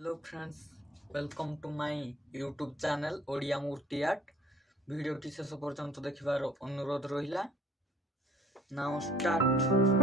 Hello friends, welcome to my YouTube channel Odia Murti art. भिडियोटी शेष पर्यंत देखिबार अनुरोध रहिला। Now start.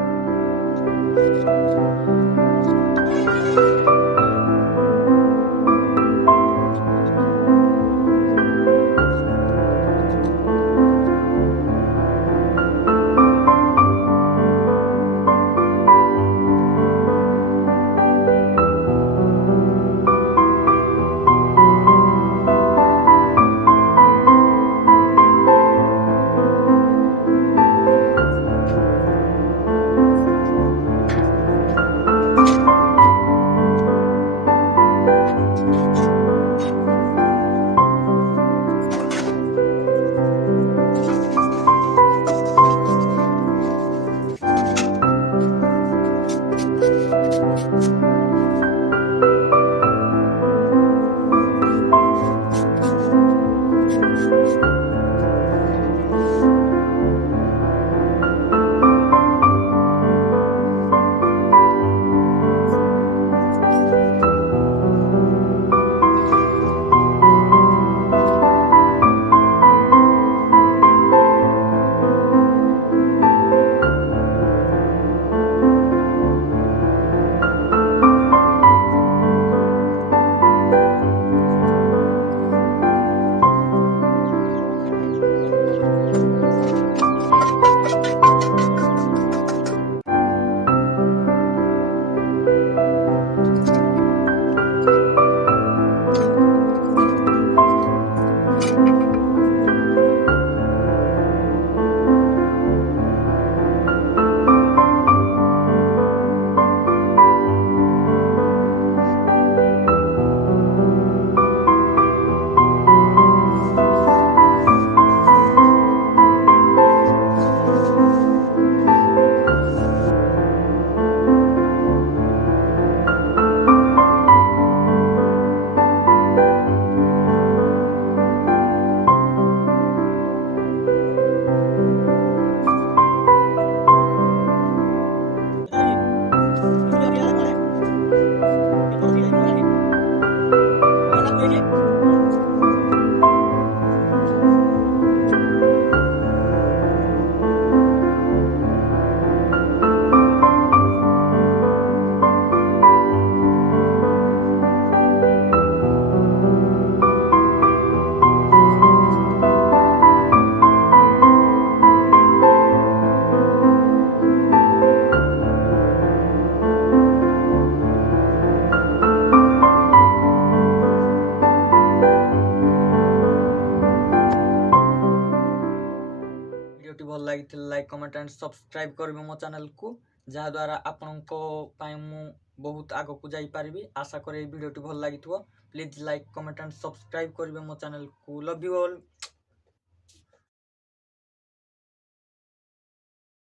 भिडियोटी भल लगी लाइक कमेंट एंड सब्सक्राइब करेंगे मो चैनल को, जहाद्वारा आपंको मु बहुत आग को जापरि। आशा करें भिडियोटी भल लगी। Please like comment and subscribe करेंगे मो चैनल को। Love you all.